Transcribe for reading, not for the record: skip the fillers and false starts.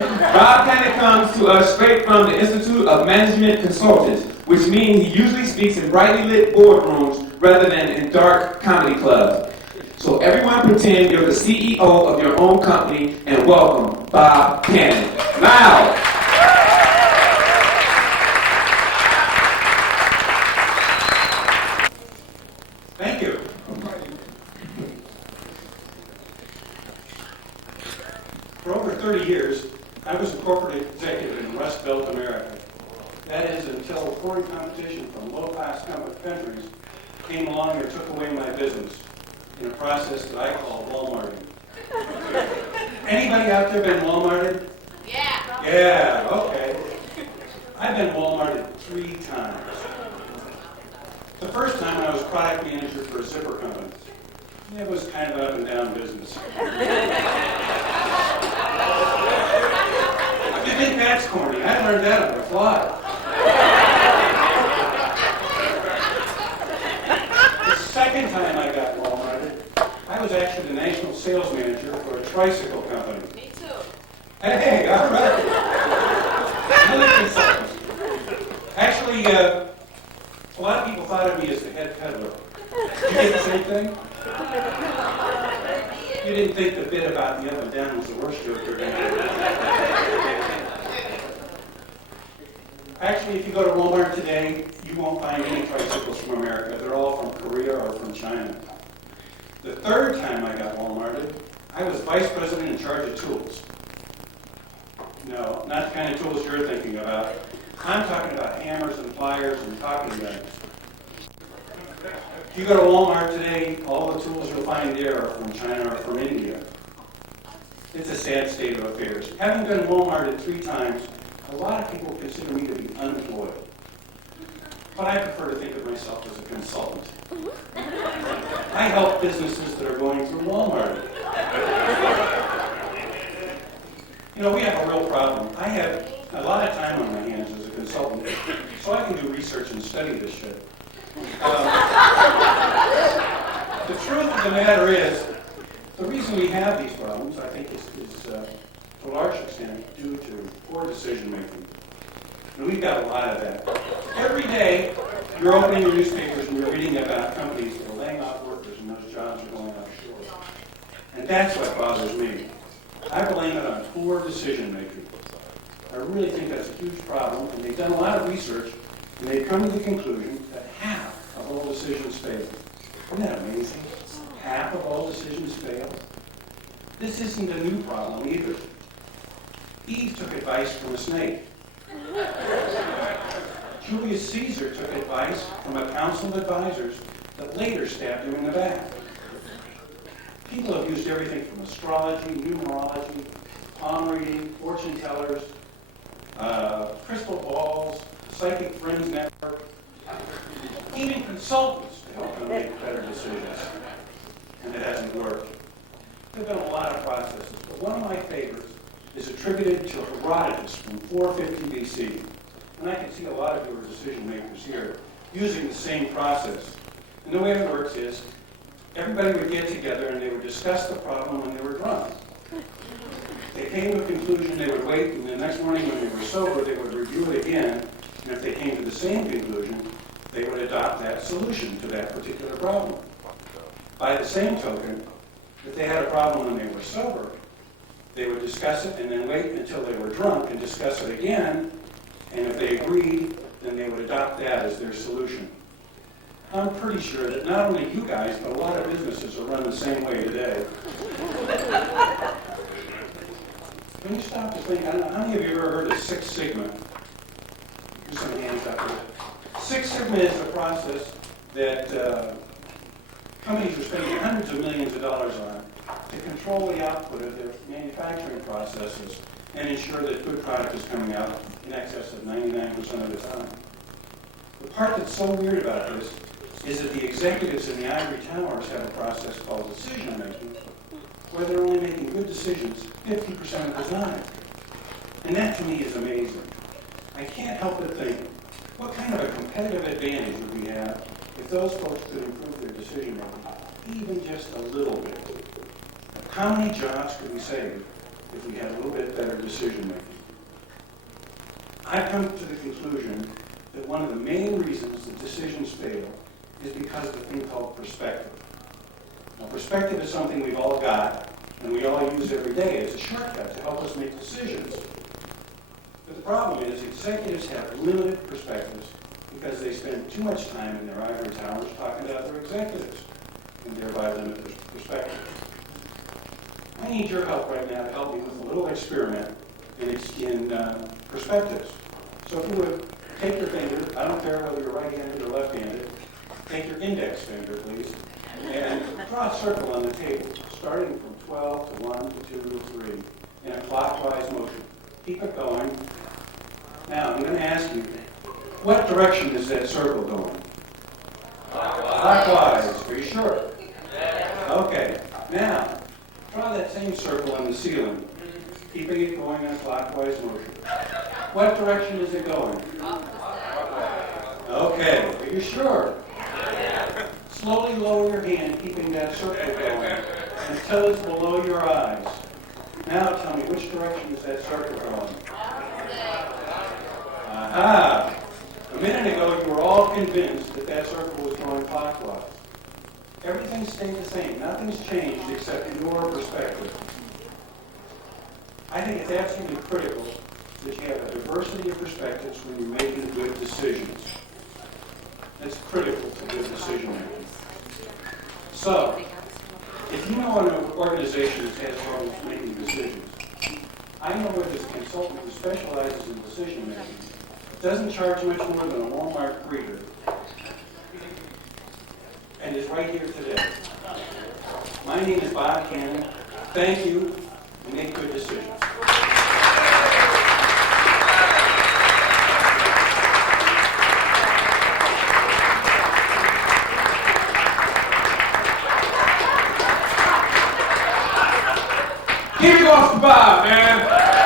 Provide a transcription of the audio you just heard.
Bob Panic comes to us straight from the Institute of Management Consultants, which means he usually speaks in brightly lit boardrooms rather than in dark comedy clubs. So everyone pretend you're the CEO of your own company and welcome Bob Panic. Now. Thank you. For over 30 years, I was a corporate executive in Rust Belt America. That is until foreign competition from low-class countries came along and took away my business in a process that I call Walmarting. Anybody out there been Walmarted? Yeah. Yeah, okay. I've been Walmarted 3 times. The first time I was product manager for a zipper company. It was kind of an up and down business. If you think that's corny, I learned that on the fly. The second time I got Walmarted, I was actually the national sales manager for a tricycle company. Me too. Hey, all right. Another consultant. Actually, a lot of people thought of me as the head peddler. Did you get the same thing? You didn't think the bit about the up and down was the worst joke you're going to do. Actually, if you go to Walmart today, you won't find any tricycles from America. They're all from Korea or from China. The third time I got Walmarted, I was vice president in charge of tools. No, not the kind of tools you're thinking about. I'm talking about hammers and pliers and talking guns. If you go to Walmart today, all the tools you'll find there are from China or from India. It's a sad state of affairs. Having been Walmarted 3 times, a lot of people consider me to be unemployed. But I prefer to think of myself as a consultant. I help businesses that are going through Walmart. You know, we have a real problem. I have a lot of time on my hands as a consultant, so I can do research and study this shit. The truth of the matter is, the reason we have these problems, I think, is to a large extent due to poor decision making. And we've got a lot of that. Every day, you're opening your newspapers and you're reading about companies that are laying off workers and those jobs are going offshore. And that's what bothers me. I blame it on poor decision making. I really think that's a huge problem, and they've done a lot of research, and they've come to the conclusion that half of all decisions fail. Isn't that amazing? Half of all decisions fail. This isn't a new problem either. Eve took advice from a snake. Julius Caesar took advice from a council of advisors that later stabbed him in the back. People have used everything from astrology, numerology, palm reading, fortune tellers, crystal balls, psychic friends network, even consultants to help them make better decisions. And it hasn't worked. There have been a lot of processes, but one of my favorites is attributed to Herodotus from 450 BC. And I can see a lot of your decision makers here using the same process. And the way it works is everybody would get together and they would discuss the problem when they were drunk. They came to a conclusion, they would wait, and the next morning when they were sober, they would review it again, and if they came to the same conclusion, they would adopt that solution to that particular problem. By the same token, if they had a problem when they were sober, they would discuss it and then wait until they were drunk and discuss it again, and if they agreed, then they would adopt that as their solution. I'm pretty sure that not only you guys, but a lot of businesses are run the same way today. When you stop to think, I don't know, how many of you have ever heard of 6 Sigma? Here's some hands up here. 6 Sigma is a process that companies are spending hundreds of millions of dollars on to control the output of their manufacturing processes and ensure that good product is coming out in excess of 99% of the time. The part that's so weird about this is that the executives in the ivory towers have a process called decision making, where they're only making good decisions 50% of the time. And that to me is amazing. I can't help but think, what kind of a competitive advantage would we have if those folks could improve their decision making even just a little bit? How many jobs could we save if we had a little bit better decision making. I've come to the conclusion that one of the main reasons that decisions fail is because of a thing called perspective. Now, perspective is something we've all got, and we all use every day. It's a shortcut to help us make decisions. But the problem is executives have limited perspectives because they spend too much time in their ivory towers talking to other executives, and thereby limit their perspective. I need your help right now to help me with a little experiment in perspectives. So if you would take your finger, I don't care whether you're right-handed or left-handed, take your index finger, please, and draw a circle on the table, starting from 12 to 1 to 2 to 3, in a clockwise motion. Keep it going. Now, I'm going to ask you, what direction is that circle going? Clockwise. Are you sure? Okay. Now, draw that same circle on the ceiling, keeping it going in a clockwise motion. What direction is it going? Okay. Are you sure? Slowly lower your hand, keeping that circle going, until it's below your eyes. Now tell me, which direction is that circle going? Aha! A minute ago, you were all convinced that that circle was going clockwise. Everything stayed the same. Nothing's changed except your perspective. I think it's absolutely critical that you have a diversity of perspectives when you're making good decisions. That's critical to good decision making. So, if you know an organization that has trouble making decisions, I know where this consultant who specializes in decision making doesn't charge much more than a Walmart greeter, and is right here today. My name is Bob Cannon. Thank you, and make good decisions. Give it off to Bob, man.